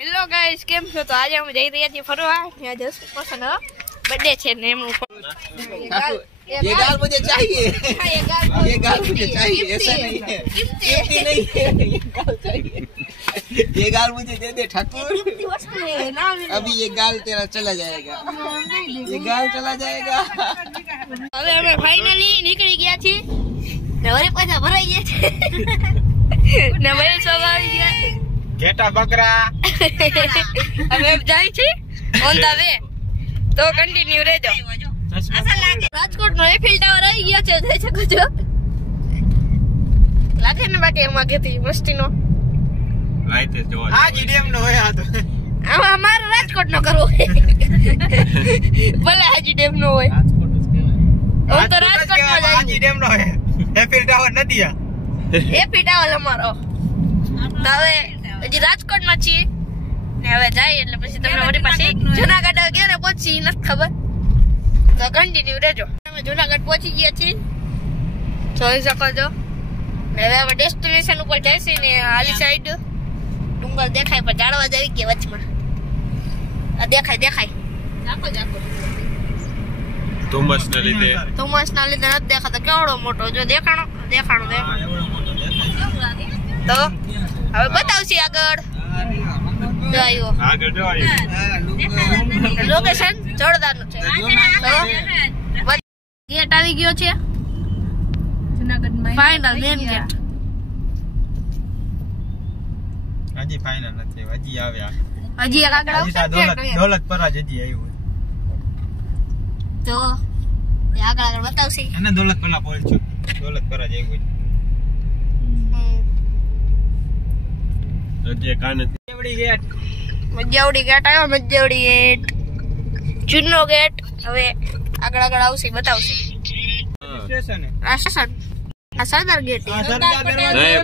Hello guys, કેમ છો? તો આજે અમે જઈ રહ્યા છીએ ફરવા. ત્યાં જસ્ટ પસંદ બર્થડે છે ને એમનું ये गाल मुझे चाहिए, ये गाल मुझे चाहिए, ऐसा नहीं है, गिफ्टी नहीं है, ये गाल चाहिए, ये गाल मुझे दे दे ठाकुर। अभी ये गाल तेरा चला जाएगा, ये गाल चला जाएगा। હવે અમે ફાઇનલી નીકળી ગયા છીએ ને વળી પાછા ભરાઈ ગયા છે ને વળી સવારી ગયા ઘેટા બકરા હવે જાય છે ઓન ધ વે, તો કન્ટિન્યુ રહેજો. રાજકોટ નો એફિલ ટાવર આવી ગયા છે, જોઈ શકો છો. લાગે ને બાકી એમાં કેતી મસ્તી નો લાઈટ જોવા આ જીડીએમ નો હોય. આ તો આમાં અમારે રાજકોટ નો કરવો ભલે હાજી ડેમ નો હોય. હું તો રાજકોટ માં જાય. હાજી ડેમ નો હોય, એફિલ ટાવર નથી. આ એફિલ ટાવર અમારો. હવે હજી રાજકોટ માં છીએ ને હવે જાય એટલે પછી તમને વળી પાછી જુનાગઢ ક્યારે પહોંચી નથી ખબર, તો કન્ટિન્યુ રહેજો. અમે જુનાગઢ પહોંચી ગયા છીએ, જોઈ શકો છો. હવે અમે ડેસ્ટિનેશન ઉપર જઈશું ને આલી સાઈડ ડુંગર દેખાય પણ ઝાડવા જ આવી ગયા વચમાં. આ દેખાય દેખાય ધુમ્મસ ના લીધે નથી દેખાતો. કેવડો મોટો જો દેખાણો તો હવે બતાવશે આગળ. લોકેશન જોરદાર નું છે. ગેટ આવી ગયો છે ફાઇનલ મેન ગેટ. હજી ફાઇનલ નથી, હજી આવ્યા, હજી એક આગળ આવશે દોલતપરા હજી આવ્યું તો આગળ બતાવશે. અને દોલતપરા પહોંચ્યું, દોલતપરા જ આવ્યું. મજેવડી ગેટ આવ્યો, મજેવડી ગેટ, જૂનો ગેટ. હવે આગળ આવશે, બતાવશે. આ સ્ટેશન, આ સરદાર ગેટ,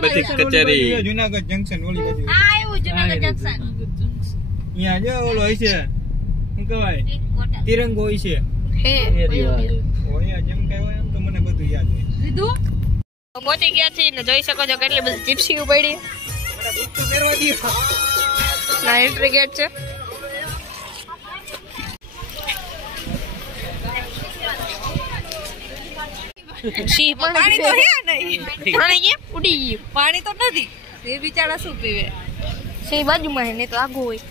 બધી કચેરી, જુનાગઢ જંકશન ઓલી બાજુ. આ આવ્યું જુનાગઢ જંકશન. અહીંયા જો ઓલો હોય છે, શું કહેવાય, તિરંગો હોય છે. હોય જેમ કઈ હોય એમ તો મને બધું યાદ હોય. લીધું પહોંચી ગયા છીએ ને જોઈ શકો છો કેટલી બધી જીપ્સી પડી. ના એન્ટ્રી ગેટ છે. પાણી તો હે નહીં, પાણી કેમ ઉડી ગયું? પાણી તો નથી, એ બિચારા શું પીવે? સી બાજુમાં હે, નહીં તો આગું હોય.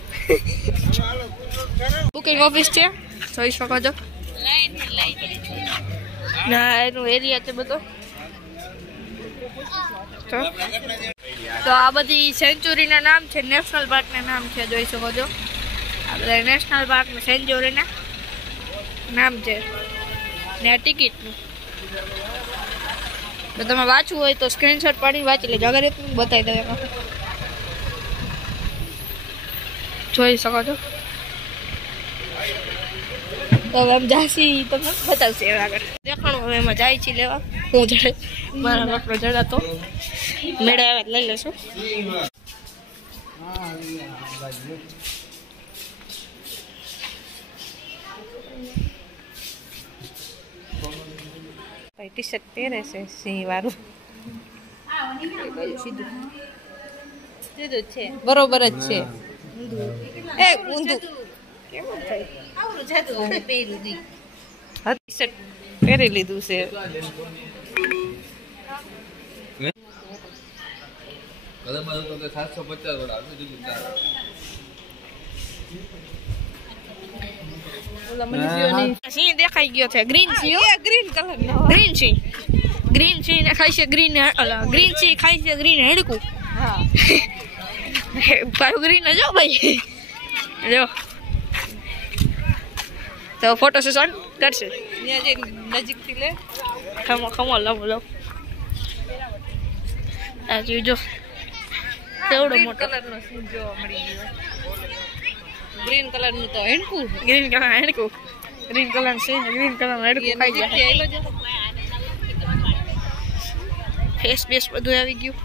બુકિંગ ઓફિસ છે, જોઈ શકો છો. ના એનું એરિયા છે બધો. તો આ બધી સેન્ચુરી ના નામ છે, નેશનલ પાર્ક ના નામ છે, જોઈ શકો છો. આ બધા નેશનલ પાર્ક ને સેન્ચુરી ના નામ છે ને આ ટિકિટ નું. તો તમે વાંચવું હોય તો સ્ક્રીનશોટ પાડીને વાંચી લેજો. અગર બતાવી દઉં એમાં જોઈ શકો છો. તો હવે એમ જાસી તમને બતાવશે હવે આગળ દેખાણું. હવે એમાં જાય છે લેવા. હું જડે મારા બાપનો જડાતો મેળા આવે લઈ લેશું. ટી શર્ટ પહેરે છે સિંહ વાળું, સીધું છે, બરોબર જ છે. એ ઊંધું કેવું થાય? ટી શર્ટ પહેરી લીધું છે. સિંહ દેખાઈ ગયો છે, ગ્રીન સિંહ, ગ્રીન કલર નો ગ્રીન સિંહ. ગ્રીન સિંહ ને ખાય છે ગ્રીન, ગ્રીન સિંહ ખાય છે ગ્રીન હેડકું. પાછું ગ્રીન જો ભાઈ, જો તો ફોટો સેશન કરશે. નજીક થી લે, ખમો લો આ જો કેવડો મોટો કલર નો સિંહ જોવા મળી ગયો. ગ્રીન કલર નું તો હેડકું, ગ્રીન કલર હેડકું, ગ્રીન કલર સિંહ, ગ્રીન કલર હેડકું ખાઈ જાય. ફેસ બેસ બધું આવી ગયું,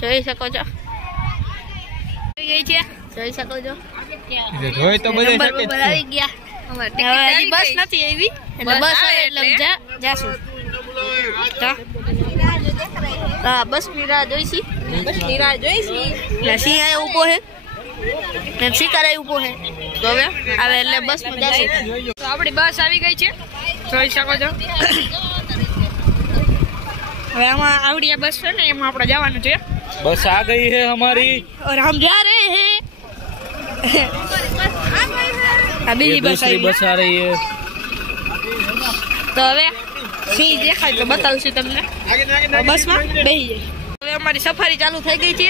જોઈ શકો છો. આવી ગઈ છે, જોઈ શકો છો. જોઈ તો બધા નંબર આવી ગયા. હજી બસ નથી આવી, એટલે બસ આવે એટલે જાશું. હા બસ ની રાહ જોઈશી, બસ ની રાહ જોઈશી. સિંહ આયા ઉભો હે. ને શિકારે ઉભો છે તો હવે આવે એટલે બસમાં જશે. તો આપણી બસ આવી ગઈ છે, જોઈ શકો છો. હવે આમાં આવડી બસ છે ને એમાં આપણે જવાનું છે. बस आ गई है हमारी और हम जा रहे हैं. अभी दूसरी बस आ रही है. તો હવે સિંહ દેખાય તો બતાવશું તમને. બસમાં બેસી જાય. હવે અમારી સફારી ચાલુ થઈ ગઈ છે.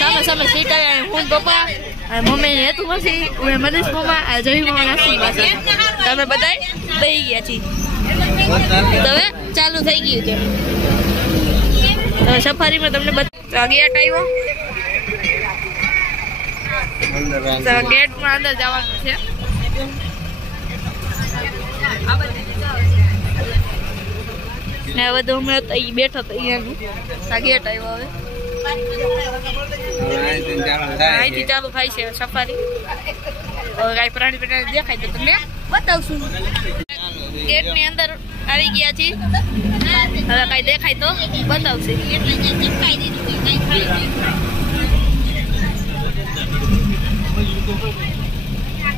સામે સામે સીટ આવ્યા હું પપ્પા મમ્મી હેતું પછી હું મનીષ મામા જય મામા નાસી પાસે તમે બધા બેસી ગયા છીએ. તો હવે ચાલુ થઈ ગયું છે. સફારીમાં તમને ગેટ આવ્યો. ગેટમાં અંદર જવાનું છે. ને હવે તો હમણાં બેઠો તો અહીંયાનું ગેટ આવ્યો. હવે અહીંથી ચાલુ થાય છે સફારી. હવે કઈ પ્રાણી દેખાય તો તમને બતાવશું. ગેટની અંદર આવી ગયા છીએ. હવે કઈ દેખાય તો બતાવશે.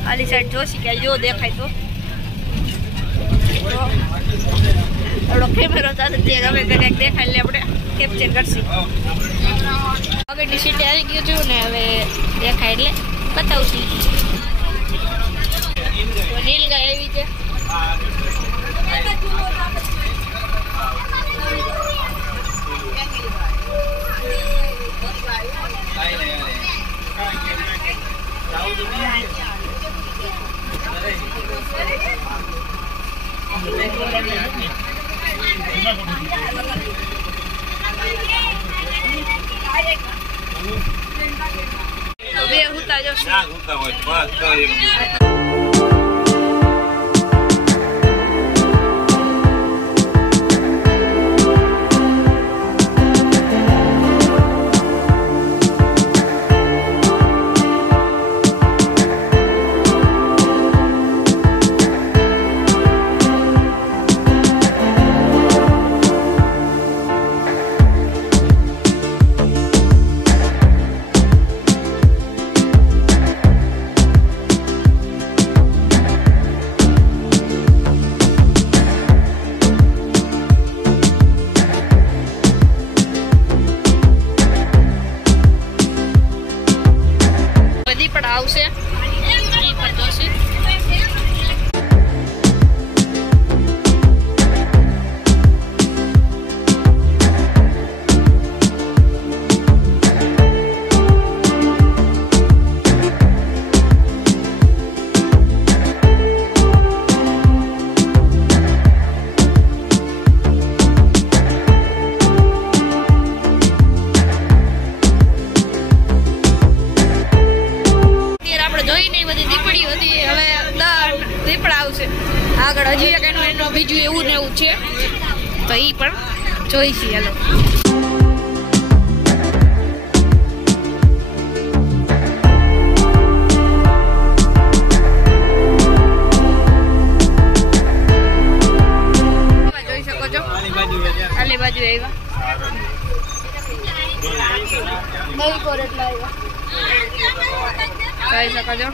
આલી સાઈડ જોશી કે જો દેખાય તો આપણો કેમેરો ચાલે છે. ગમે તે કંઈક દેખાય એટલે આપણે કેપ્ચર કરશું. આગળની સીટે આવી ગયું છું ને હવે દેખાય એટલે બતાવશું. નીલગાય આવી છે. બે હુતા જશે. આવશે એ પણ જોશે. આગળ હજી એક એનું બીજું એવું ને એવું છે તો એ પણ જોઈશી. હાલો જોઈ શકો છો. આલી બાજુ આવ્યા નવી કોરેટ લાવ્યા જોઈ શકો છો.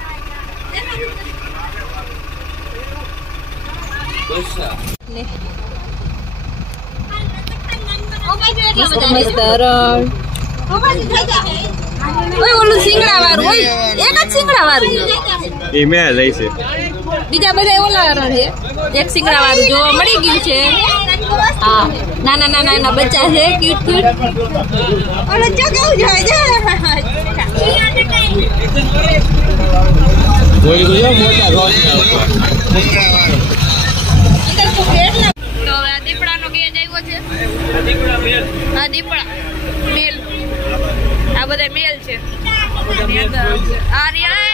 ઓલું સિંગડા વાળું હોય એક જ સિંગડા વાળું એ મેં લઈ છે. બીજા બધા ઓલા રણ છે. એક સિંગડા વાળું જોવા મળી ગયું છે. હા નાના નાના એના બચ્ચા છે ક્યુટ ક્યુટ. ઓલો જો કેવું જાય જોઈ ગયો મોટા રોજ. તો હવે આ દીપડાનો ગેજ આવ્યો છે. આ દીપડા મેલ આ બધા મેલ છે. આ રહ્યા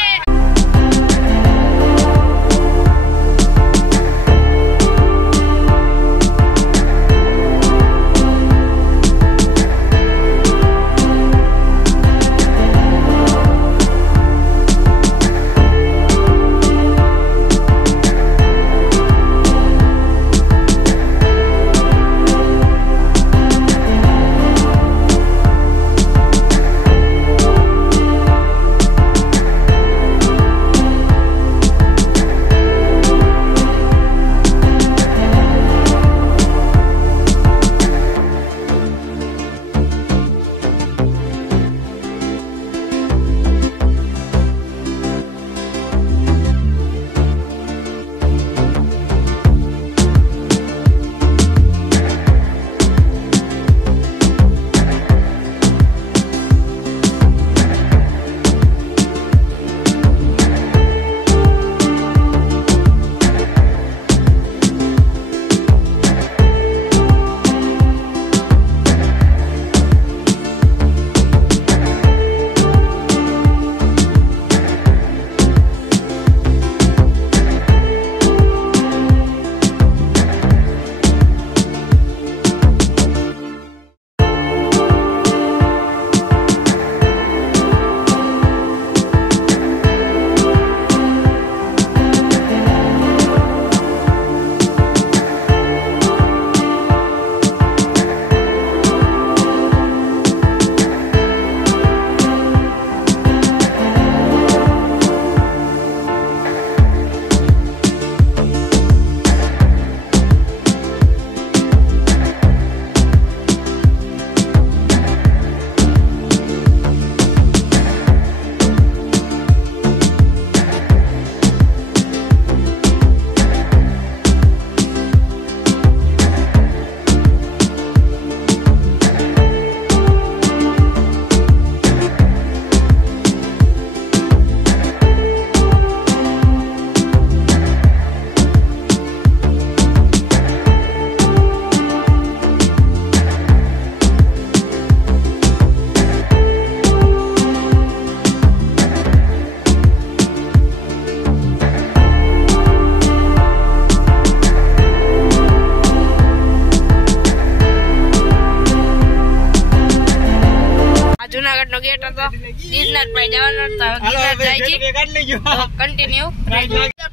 ગિરનાર પર જવાનું તો ગિરનાર જાય છે કાઢ લેજો કન્ટિન્યુ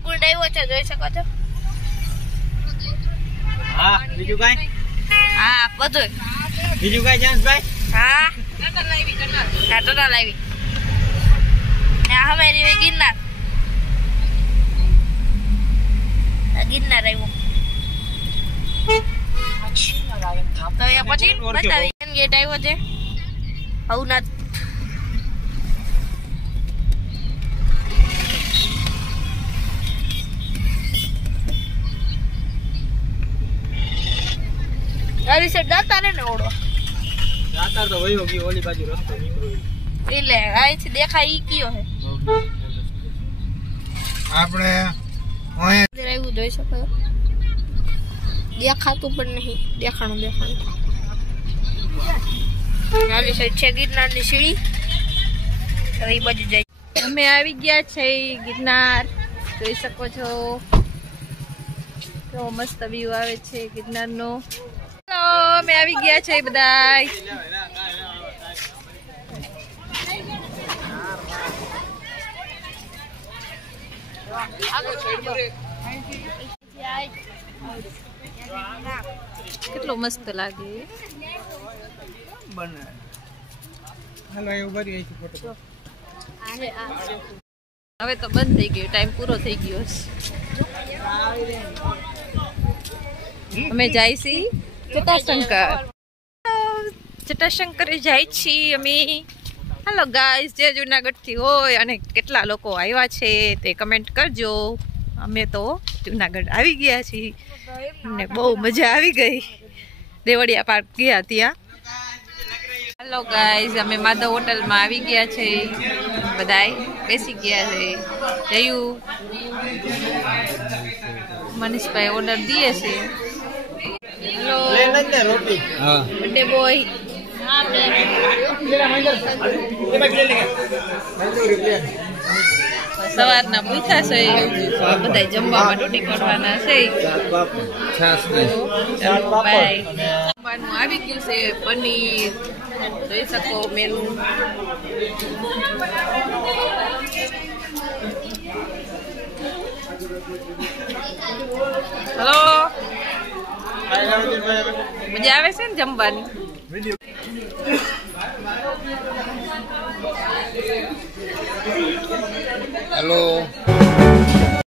કુલ આવ્યો છે જોઈ શકો છો હા બીજું કાઈ હા બધું બીજું કાઈ ચાન્સ ભાઈ હા ટોટલ આવી ને હવે રહી ગિરનાર આવ્યો તો એ પછી બતાવી ગેટ આવ્યો છે ભવનાથ ગાડી સેટ દાતા ને ઓડો જાતા તો વયો ગયો ઓલી બાજુ રસ્તો નીકળ્યો એટલે આઈથી દેખાય ઈ કયો હે આપણે આવ્યું જોઈ શકો દેખાતું પણ નહીં દેખાણું ગાડી સાઈડ છે ગિરનારની સીડી હવે એ બાજુ જાય અમે આવી ગયા છે ગિરનાર જોઈ શકો છો કેવો મસ્ત વ્યૂ આવે છે ગિરનારનો અમે આવી ગયા છે બધા કેટલો મસ્ત લાગે હવે તો બંધ થઈ ગયું ટાઈમ પૂરો થઈ ગયો અમે જાય છીએ જટાશંકર જાય છીએ અમે હાલો ગાઈસ જે જુનાગઢ થી હોય અને કેટલા લોકો આવ્યા છે તે કમેન્ટ કરજો અમે તો જુનાગઢ આવી ગયા છીએ અમને બહુ મજા આવી ગઈ દેવળિયા પાર્ક ગયા ત્યાં હાલો ગાઈસ અમે માધવ હોટલમાં આવી ગયા છે બધાય બેસી ગયા છે જયું મનીષભાઈ ઓર્ડર દીએ છે હેલો બર્થડે બોય સવારના પૂછા છે બધા જમવામાં રોટી કરવાના છે જમવાનું આવી ગયું છે પનીર જોઈ શકો મેનુ હેલો મજા આવે છે ને જમવાની હેલો